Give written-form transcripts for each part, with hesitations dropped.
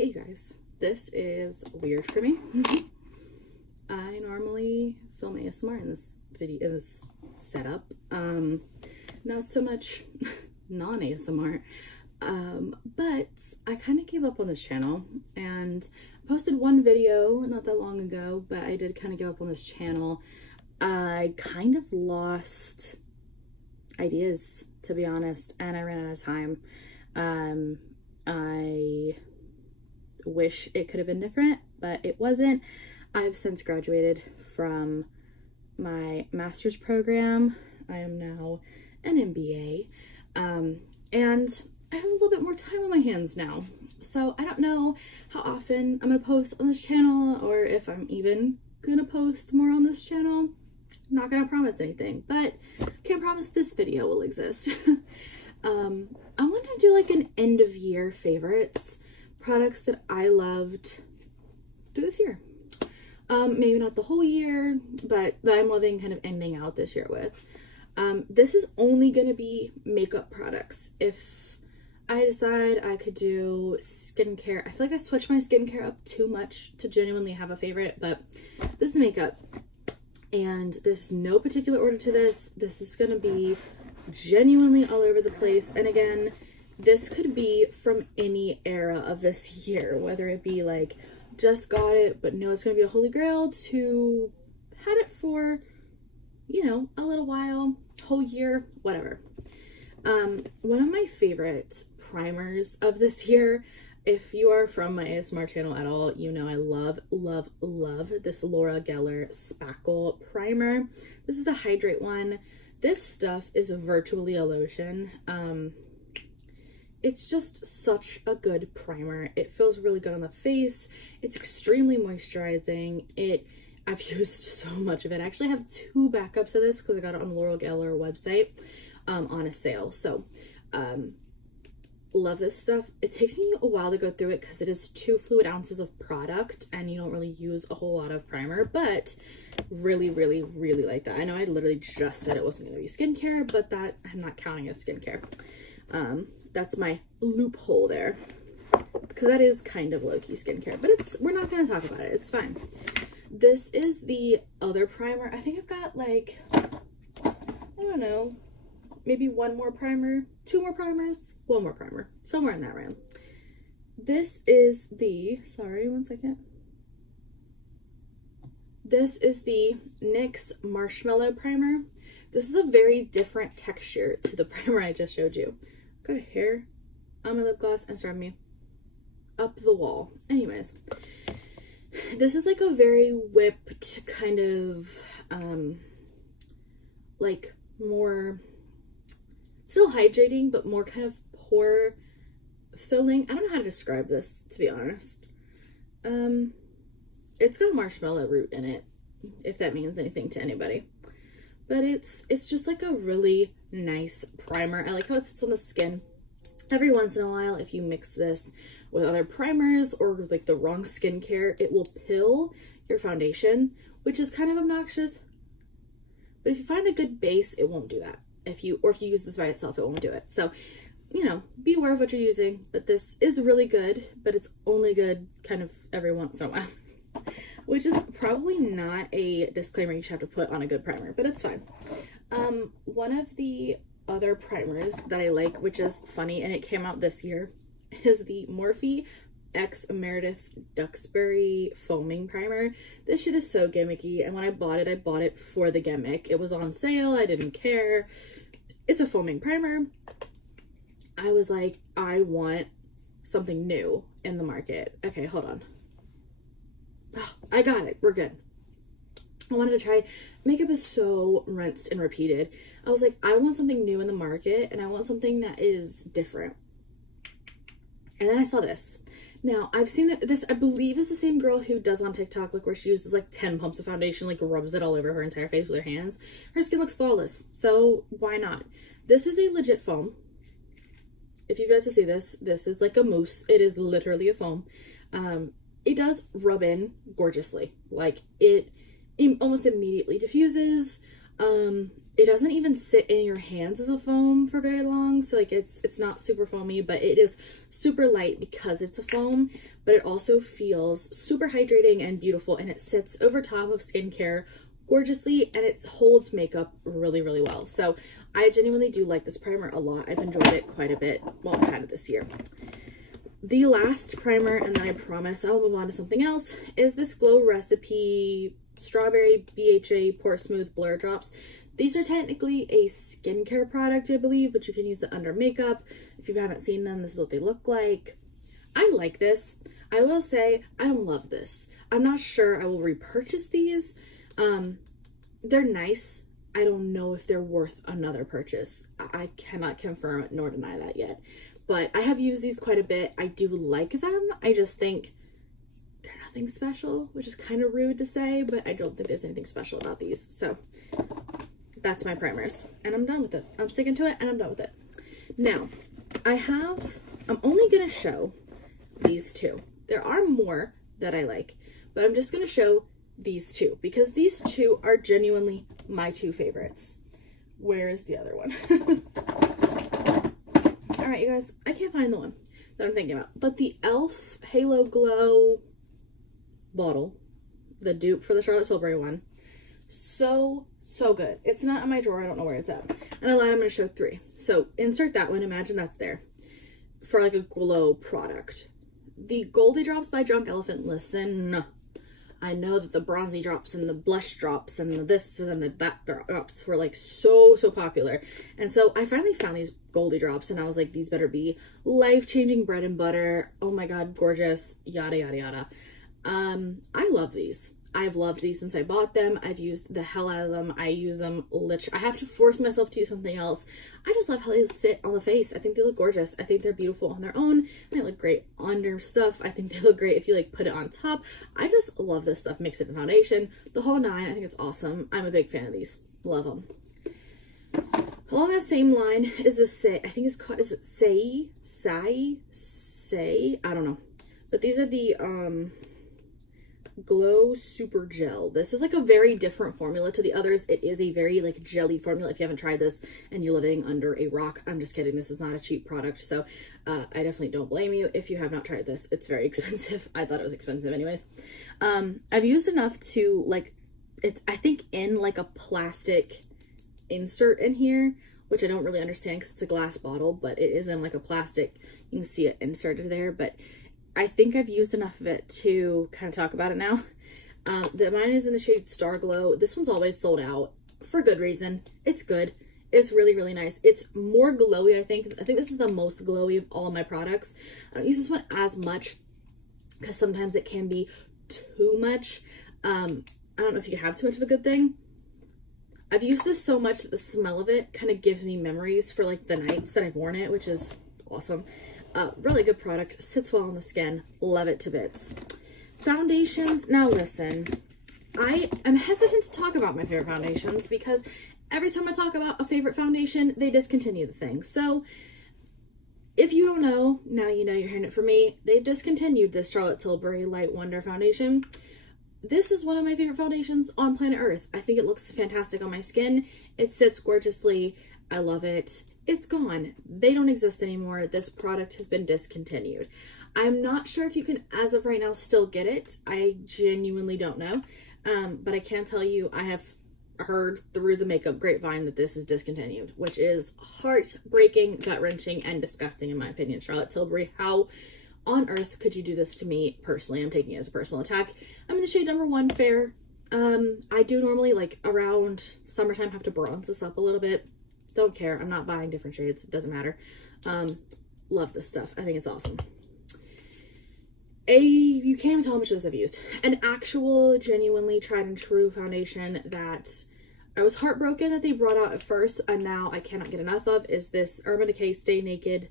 Hey you guys, this is weird for me. I normally film ASMR in this video, in this setup. Not so much non-ASMR, but I kind of gave up on this channel, and I posted one video not that long ago, but I did kind of give up on this channel. I kind of lost ideas, to be honest, and I ran out of time. I wish it could have been different, but it wasn't. I've since graduated from my master's program. I am now an MBA, and I have a little bit more time on my hands now. So I don't know how often I'm gonna post on this channel, or if I'm even gonna post more on this channel. I'm not gonna promise anything, but can't promise this video will exist. I want to do like an end of year favorites, products that I loved through this year. Maybe not the whole year, but that I'm loving kind of ending out this year with. This is only going to be makeup products. If I decide I could do skincare, I feel like I switch my skincare up too much to genuinely have a favorite, but this is makeup. And there's no particular order to this. This is going to be genuinely all over the place. And again, this could be from any era of this year, whether it be like just got it but know it's gonna be a holy grail, to had it for, you know, a little while, whole year, whatever. One of my favorite primers of this year, if you are from my ASMR channel at all, you know I love this Laura Geller Spackle primer. This is the hydrate one. This stuff is virtually a lotion. It's just such a good primer. It feels really good on the face. It's extremely moisturizing. I've used so much of it. I actually have 2 backups of this because I got it on the Laura Geller website on a sale. So love this stuff. It takes me a while to go through it because it is 2 fluid ounces of product and you don't really use a whole lot of primer, but really like that. I know I literally just said it wasn't going to be skincare, but that I'm not counting as skincare. That's my loophole there, because that is kind of low-key skincare, but we're not going to talk about it. It's fine. This is the other primer. I think I've got like, I don't know, maybe 1 more primer, 2 more primers, 1 more primer, somewhere in that round. This is the, sorry, one second. This is the NYX Marshmallow Primer. This is a very different texture to the primer I just showed you. Got a hair on my lip gloss and it's driving me up the wall. Anyways, this is like a very whipped kind of, like more, still hydrating, but more kind of pore filling. I don't know how to describe this, to be honest. It's got marshmallow root in it, if that means anything to anybody. But it's just like a really nice primer. I like how it sits on the skin. Every once in a while, if you mix this with other primers or like the wrong skincare, it will pill your foundation, which is kind of obnoxious. But if you find a good base, it won't do that. If you use this by itself, it won't do it. So, you know, be aware of what you're using. But this is really good, but it's only good kind of every once in a while. Which is probably not a disclaimer you should have to put on a good primer, but it's fine. One of the other primers that I like, which is funny, and it came out this year, is the Morphe X Meredith Duxbury Foaming Primer. This shit is so gimmicky, and when I bought it for the gimmick. It was on sale, I didn't care. It's a foaming primer. I was like, I want something new in the market. Okay, hold on. Oh, I got it. We're good. I wanted to try. Makeup is so rinsed and repeated. I was like, I want something new in the market, and I want something that is different. And then I saw this. Now, I've seen that this, I believe, is the same girl who does on TikTok, like where she uses like 10 pumps of foundation, like rubs it all over her entire face with her hands. Her skin looks flawless, so why not? This is a legit foam. If you guys to see this, this is like a mousse. It is literally a foam. It does rub in gorgeously. Like it almost immediately diffuses. it doesn't even sit in your hands as a foam for very long. So like it's not super foamy, but it is super light because it's a foam, but it also feels super hydrating and beautiful, and it sits over top of skincare gorgeously, and it holds makeup really, really well. So I genuinely do like this primer a lot. I've enjoyed it quite a bit while I've had it this year. The last primer, and then I promise I'll move on to something else, is this Glow Recipe Strawberry BHA Pore Smooth Blur Drops. These are technically a skincare product, I believe, but you can use it under makeup. If you haven't seen them, this is what they look like. I like this. I will say I don't love this. I'm not sure I will repurchase these. They're nice. I don't know if they're worth another purchase. I cannot confirm nor deny that yet. But I have used these quite a bit. I do like them. I just think they're nothing special, which is kind of rude to say, but I don't think there's anything special about these. So that's my primers, and I'm done with it. I'm sticking to it, and I'm done with it. Now, I'm only going to show these two. There are more that I like, but I'm just going to show these two because these two are genuinely my two favorites. Where is the other one? All right, you guys, I can't find the one that I'm thinking about, but the e.l.f. Halo Glow bottle, the dupe for the Charlotte Tilbury one, so good. It's not in my drawer. I don't know where it's at. And I lied, I'm going to show 3. So insert that one. Imagine that's there for like a glow product. The Goldie Drops by Drunk Elephant. Listen, I know that the bronzy drops and the blush drops and the this and the that drops were like so popular. And so I finally found these Goldie Drops, and I was like, these better be life-changing bread and butter. Oh my God, gorgeous, yada, yada, yada. I love these. I've loved these since I bought them. I've used the hell out of them. I use them literally. I have to force myself to use something else. I just love how they sit on the face. I think they look gorgeous. I think they're beautiful on their own. They look great under stuff. I think they look great if you like put it on top. I just love this stuff. Mix it in foundation. The whole 9. I think it's awesome. I'm a big fan of these. Love them. Along that same line is this I think it's called, is it Say? I don't know. But these are the, Glow Super Gel. This is like a very different formula to the others. It is a very like jelly formula. If you haven't tried this and you're living under a rock, I'm just kidding. This is not a cheap product. So I definitely don't blame you if you have not tried this. It's very expensive. I thought it was expensive anyways. I've used enough to like, it's I think in like a plastic insert in here, which I don't really understand because it's a glass bottle, but it is in like a plastic. You can see it inserted there, but I think I've used enough of it to kind of talk about it now. Mine is in the shade Star Glow. This one's always sold out for good reason. It's good. It's really, really nice. It's more glowy, I think. I think this is the most glowy of all of my products. I don't use this one as much because sometimes it can be too much. I don't know if you have too much of a good thing. I've used this so much that the smell of it kind of gives me memories for like the nights that I've worn it, which is awesome. Really good product, sits well on the skin, love it to bits. Foundations, now listen, I am hesitant to talk about my favorite foundations because every time I talk about a favorite foundation, they discontinue the thing. So if you don't know, now you know, you're hearing it from me. They've discontinued this Charlotte Tilbury Light Wonder foundation. This is one of my favorite foundations on planet Earth. I think it looks fantastic on my skin. It sits gorgeously. I love it. It's gone. They don't exist anymore. This product has been discontinued. I'm not sure if you can, as of right now, still get it. I genuinely don't know. But I can tell you, I have heard through the makeup grapevine that this is discontinued, which is heartbreaking, gut-wrenching, and disgusting in my opinion. Charlotte Tilbury, how on earth could you do this to me personally? I'm taking it as a personal attack. I'm in the shade number 1 Fair. I do normally, like, around summertime have to bronze this up a little bit. Don't care. I'm not buying different shades. It doesn't matter. Love this stuff. I think it's awesome. You can't even tell how much of this I've used. An actual, genuinely tried and true foundation that I was heartbroken that they brought out at first, and now I cannot get enough of, is this Urban Decay Stay Naked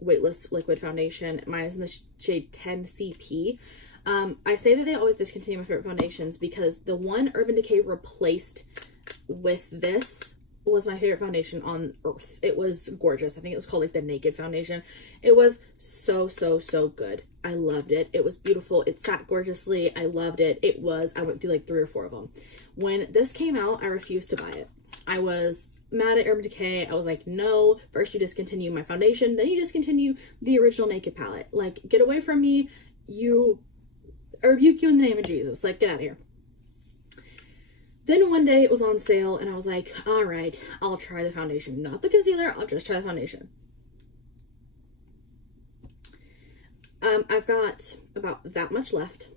Weightless Liquid Foundation. Mine is in the shade 10 CP. I say that they always discontinue my favorite foundations because the one Urban Decay replaced with this was my favorite foundation on earth. It was gorgeous. I think it was called like the Naked Foundation. It was so good. I loved it. It was beautiful. It sat gorgeously. I loved it. I went through like 3 or 4 of them. When this came out, I refused to buy it. I was mad at Urban Decay. I was like, no, first you discontinue my foundation, then you discontinue the original Naked palette. Like, get away from me. I rebuke you in the name of Jesus. Like, get out of here. Then one day it was on sale and I was like, all right, I'll try the foundation. Not the concealer, I'll just try the foundation. I've got about that much left.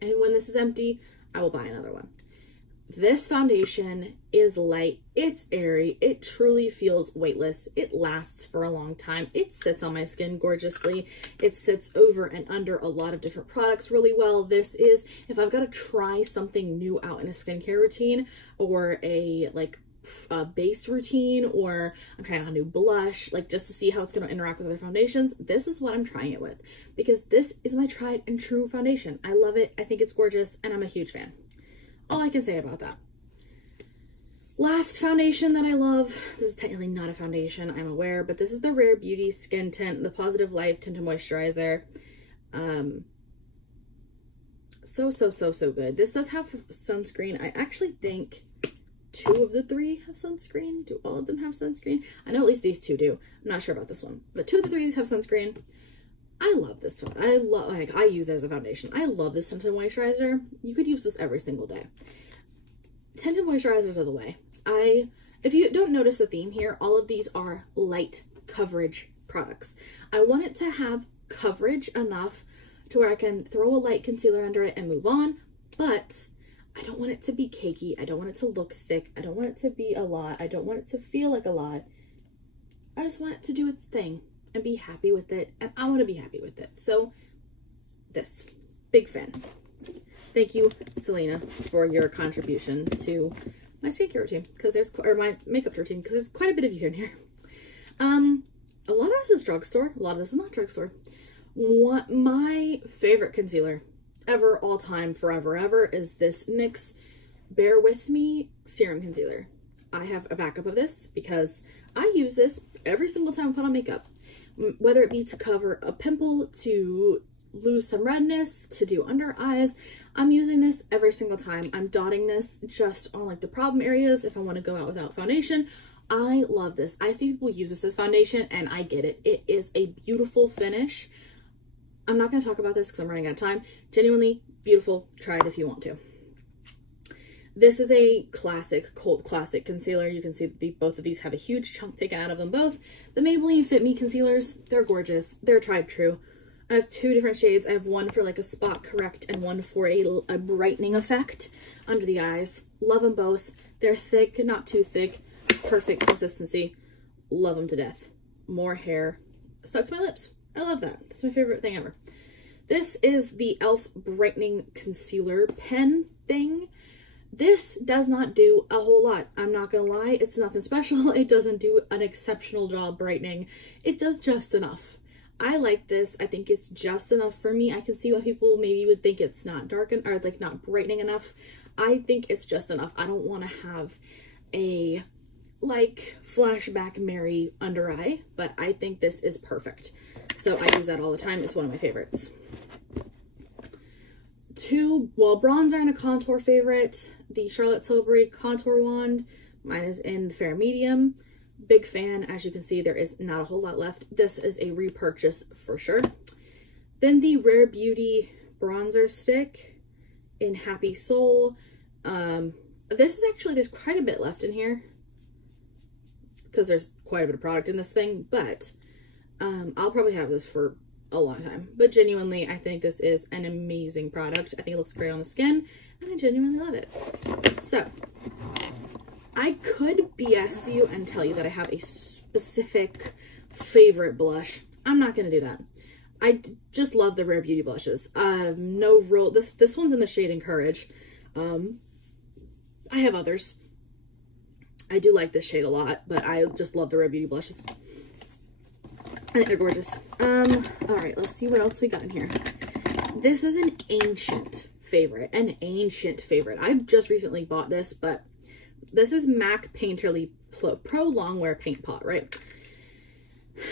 And when this is empty, I will buy another one. This foundation is light, it's airy, it truly feels weightless, it lasts for a long time, it sits on my skin gorgeously, it sits over and under a lot of different products really well. This is, if I've got to try something new out in a skincare routine, or a base routine, or I'm trying out a new blush, like just to see how it's going to interact with other foundations, this is what I'm trying it with, because this is my tried and true foundation. I love it, I think it's gorgeous, and I'm a huge fan. All I can say about that. Last foundation that I love, this is technically not a foundation, I'm aware, but this is the Rare Beauty Skin Tint, the Positive Life Tinted Moisturizer. So good. This does have sunscreen. I actually think 2 of the 3 have sunscreen. Do all of them have sunscreen? I know at least these 2 do. I'm not sure about this one, but 2 of the 3 of these have sunscreen. I love this one. I use it as a foundation. I love this tinted moisturizer. You could use this every single day. Tinted moisturizers are the way. If you don't notice the theme here, all of these are light coverage products. I want it to have coverage enough to where I can throw a light concealer under it and move on, but I don't want it to be cakey. I don't want it to look thick. I don't want it to be a lot. I don't want it to feel like a lot. I just want it to do its thing and be happy with it, and I want to be happy with it. So this, big fan. Thank you, Selena, for your contribution to my skincare routine, or my makeup routine, because there's quite a bit of you in here. A lot of this is drugstore, a lot of this is not drugstore. My favorite concealer ever, all time, forever, ever, is this NYX Bare With Me Serum Concealer. I have a backup of this because I use this every single time I put on makeup. Whether it be to cover a pimple, to lose some redness, to do under eyes, I'm using this every single time. I'm dotting this just on like the problem areas if I want to go out without foundation. I love this. I see people use this as foundation and I get it. It is a beautiful finish. I'm not going to talk about this because I'm running out of time. Genuinely beautiful. Try it if you want to. This is a classic, cult classic concealer. You can see that both of these have a huge chunk taken out of them both. The Maybelline Fit Me concealers, they're gorgeous. They're tried true. I have 2 different shades. I have one for like a spot correct and one for a brightening effect under the eyes. Love them both. They're thick, not too thick. Perfect consistency. Love them to death. More hair stuck to my lips. I love that. That's my favorite thing ever. This is the e.l.f. Brightening Concealer Pen thing. This does not do a whole lot. I'm not gonna lie, it's nothing special. It doesn't do an exceptional job brightening. It does just enough. I like this. I think it's just enough for me. I can see why people maybe would think it's not or like not brightening enough. I think it's just enough. I don't want to have a like flashback Mary under eye, but I think this is perfect. So I use that all the time. It's one of my favorites. 2, well, bronzer and a contour favorite. The Charlotte Tilbury Contour Wand. Mine is in the fair medium. Big fan. As you can see, there is not a whole lot left. This is a repurchase for sure. Then the Rare Beauty bronzer stick in Happy Soul. This is actually, there's quite a bit left in here because there's quite a bit of product in this thing, but I'll probably have this for a long time. But genuinely, I think this is an amazing product. I think it looks great on the skin, and I genuinely love it. So, I could BS you and tell you that I have a specific favorite blush. I'm not going to do that. I just love the Rare Beauty blushes. No rule. This one's in the shade Encourage. I have others. I do like this shade a lot, but I just love the Rare Beauty blushes. I think they're gorgeous. All right, let's see what else we got in here. This is an ancient favorite, I've just recently bought this, but this is MAC Painterly Pro Longwear Paint Pot, right?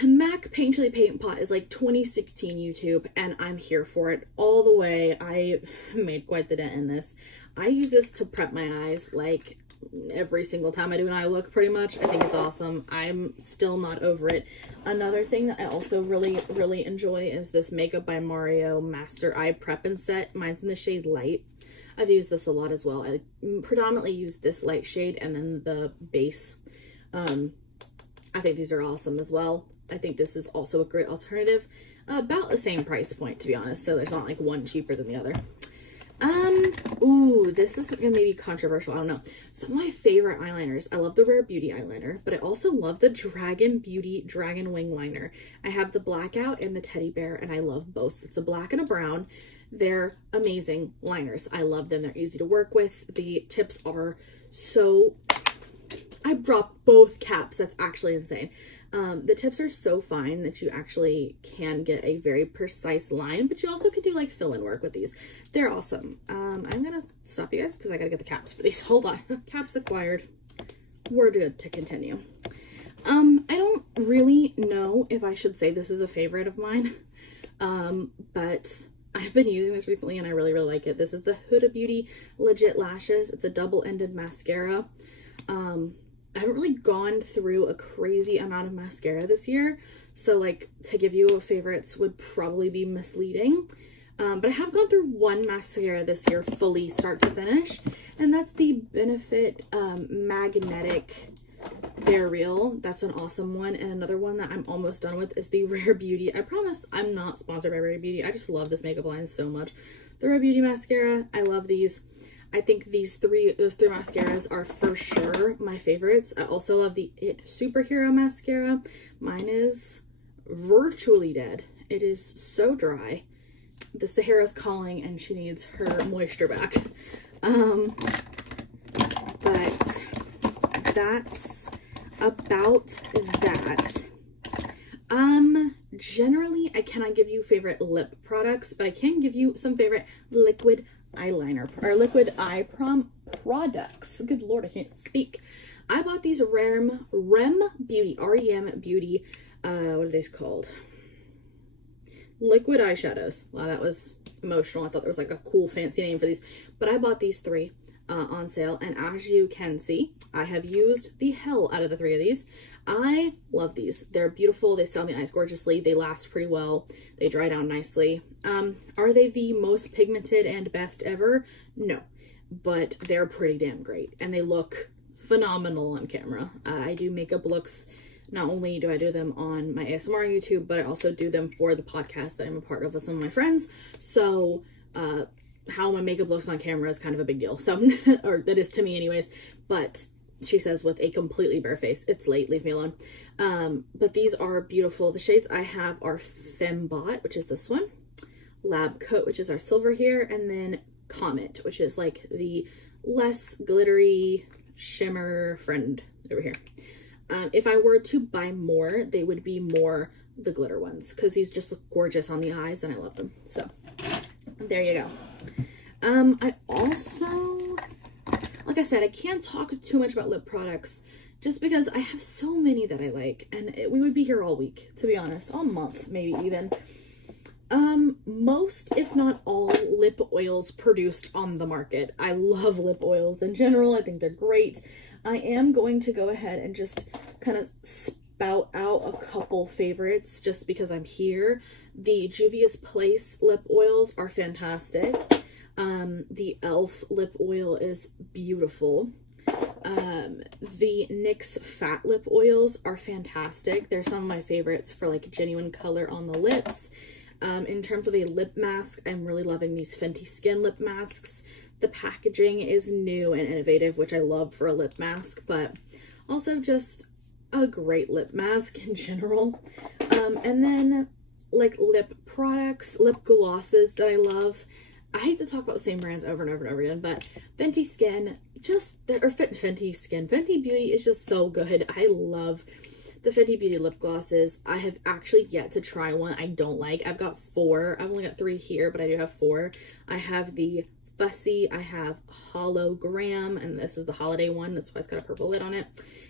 MAC Painterly Paint Pot is like 2016 YouTube, and I'm here for it all the way. I made quite the dent in this. I use this to prep my eyes like every single time I do an eye look, pretty much. I think it's awesome. I'm still not over it. Another thing that I also really enjoy is this Makeup by Mario Master Eye Prep and Set. Mine's in the shade Light. I've used this a lot as well. I predominantly use this light shade and then the base. I think these are awesome as well. I think this is also a great alternative. About the same price point, to be honest, so there's not like one cheaper than the other. Ooh, this is gonna be controversial, I don't know. Some of my favorite eyeliners, I love the Rare Beauty eyeliner, but I also love the Dragon Beauty Dragon Wing liner. I have the Blackout and the Teddy Bear, and I love both. It's a black and a brown. They're amazing liners. I love them. They're easy to work with. The tips are so... I dropped both caps. That's actually insane. The tips are so fine that you actually can get a very precise line, but you also can do like fill-in work with these. They're awesome. I'm gonna stop you guys because I gotta get the caps for these. Hold on. Caps acquired. We're good to continue. I don't really know if I should say this is a favorite of mine, but I've been using this recently and I really like it. This is the Huda Beauty Legit Lashes. It's a double-ended mascara. I haven't really gone through a crazy amount of mascara this year, so like to give you favorites would probably be misleading. But I have gone through one mascara this year fully start to finish, and that's the Benefit Magnetic Bare Real. That's an awesome one. And another one that I'm almost done with is the Rare Beauty. I promise I'm not sponsored by Rare Beauty. I just love this makeup line so much. The Rare Beauty mascara, I love these. I think those three mascaras are for sure my favorites. I also love the It Superhero mascara. Mine is virtually dead. It is so dry. The Sahara's calling and she needs her moisture back. But that's about that. Generally, I cannot give you favorite lip products, but I can give you some favorite liquid eyeliner or liquid eye products. Good Lord, I can't speak. I bought these REM Beauty, R-E-M Beauty, what are these called? Liquid eyeshadows. Wow, that was emotional. I thought there was like a cool fancy name for these, but I bought these three on sale, and as you can see, I have used the hell out of the three of these. I love these. They're beautiful. They stay on the eyes gorgeously. They last pretty well. They dry down nicely. Are they the most pigmented and best ever? No, but they're pretty damn great, and they look phenomenal on camera. I do makeup looks. Not only do I do them on my ASMR YouTube, but I also do them for the podcast that I'm a part of with some of my friends. So how my makeup looks on camera is kind of a big deal. So, or it is to me anyways, but she says with a completely bare face. It's late, leave me alone. But these are beautiful. The shades I have are Fembot, which is this one, Lab Coat, which is our silver here, and then Comet, which is like the less glittery shimmer friend over here. If I were to buy more, they would be more the glitter ones because these just look gorgeous on the eyes and I love them. So there you go. I also, like I said, I can't talk too much about lip products just because I have so many that I like, and we would be here all week, to be honest, all month, maybe even. Most, if not all, lip oils produced on the market. I love lip oils in general. I think they're great. I am going to go ahead and just kind of spout out a couple favorites just because I'm here. The Juvia's Place lip oils are fantastic. The e.l.f. lip oil is beautiful. The NYX Fat Lip oils are fantastic. They're some of my favorites for like genuine color on the lips. In terms of a lip mask, I'm really loving these Fenty Skin lip masks. The packaging is new and innovative, which I love for a lip mask, but also just a great lip mask in general. And then like lip products, lip glosses that I love. I hate to talk about the same brands over and over and over again, but Fenty Skin, Fenty Beauty is just so good. I love the Fenty Beauty lip glosses. I have actually yet to try one I don't like. I've got 4. I've only got 3 here, but I do have 4. I have the Fussy, I have Hologram, and this is the holiday one. That's why it's got a purple lid on it.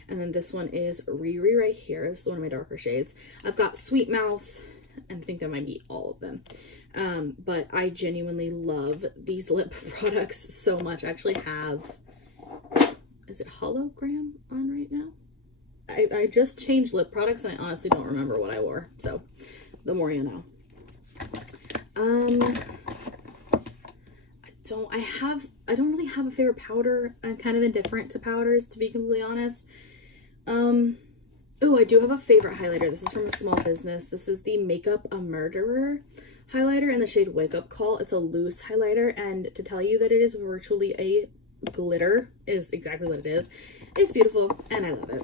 And then this one is Riri right here. This is one of my darker shades. I've got Sweet Mouth, and I think that might be all of them. But I genuinely love these lip products so much. I actually have is it hologram on right now? I just changed lip products and I honestly don't remember what I wore. So the more you know. I don't really have a favorite powder. I'm kind of indifferent to powders, to be completely honest. Oh, I do have a favorite highlighter. This is from a small business. This is the Makeup a Murderer highlighter in the shade Wake Up Call. It's a loose highlighter, and to tell you that it is virtually a glitter is exactly what it is. It's beautiful and I love it.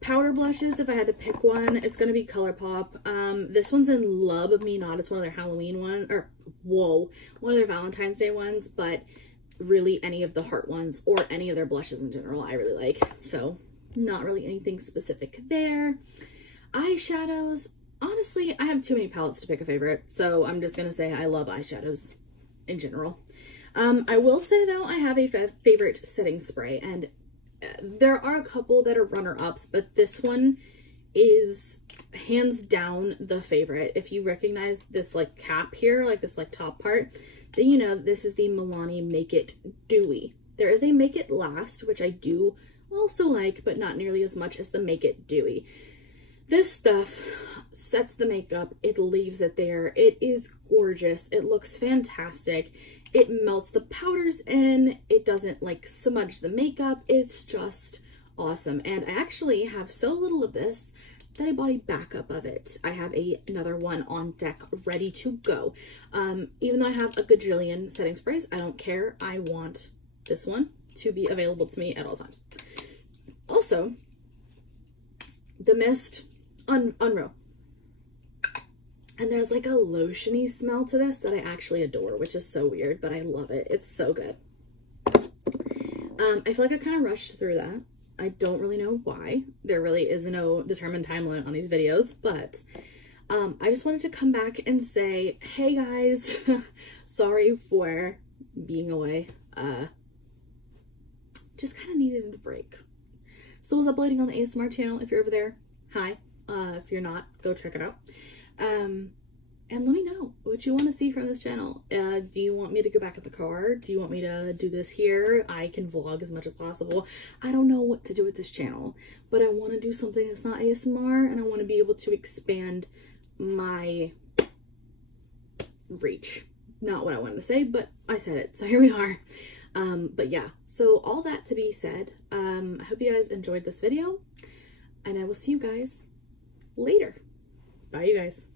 Powder blushes, if I had to pick one, it's going to be ColourPop. This one's in Love Me Not. It's one of their Halloween ones, or whoa, one of their Valentine's Day ones, but really any of the heart ones or any of their blushes in general I really like. So not really anything specific there. Eyeshadows, honestly, I have too many palettes to pick a favorite, so I'm just going to say I love eyeshadows in general. I will say though, I have a favorite setting spray, and there are a couple that are runner-ups, but this one is hands down the favorite. If you recognize this like cap here, like this like top part, then you know this is the Milani Make It Dewy. There is a Make It Last, which I do also like, but not nearly as much as the Make It Dewy. This stuff sets the makeup, it leaves it there. It is gorgeous. It looks fantastic. It melts the powders in. It doesn't like smudge the makeup. It's just awesome. And I actually have so little of this that I bought a backup of it. I have another one on deck ready to go. Even though I have a gajillion setting sprays, I don't care. I want this one to be available to me at all times. Also, the mist, unreal. And there's like a lotiony smell to this that I actually adore, which is so weird, but I love it. It's so good. I feel like I kind of rushed through that. I don't really know why. There really is no determined time limit on these videos, but I just wanted to come back and say, hey guys, sorry for being away. Just kind of needed the break. Still was uploading on the ASMR channel. If you're over there, hi. If you're not, go check it out. And let me know what you want to see from this channel. Do you want me to go back at the car? Do you want me to do this here? I can vlog as much as possible. I don't know what to do with this channel, but I want to do something that's not ASMR, and I want to be able to expand my reach. Not what I wanted to say, but I said it, so here we are. But yeah, so all that to be said, I hope you guys enjoyed this video, and I will see you guys later. Bye, you guys.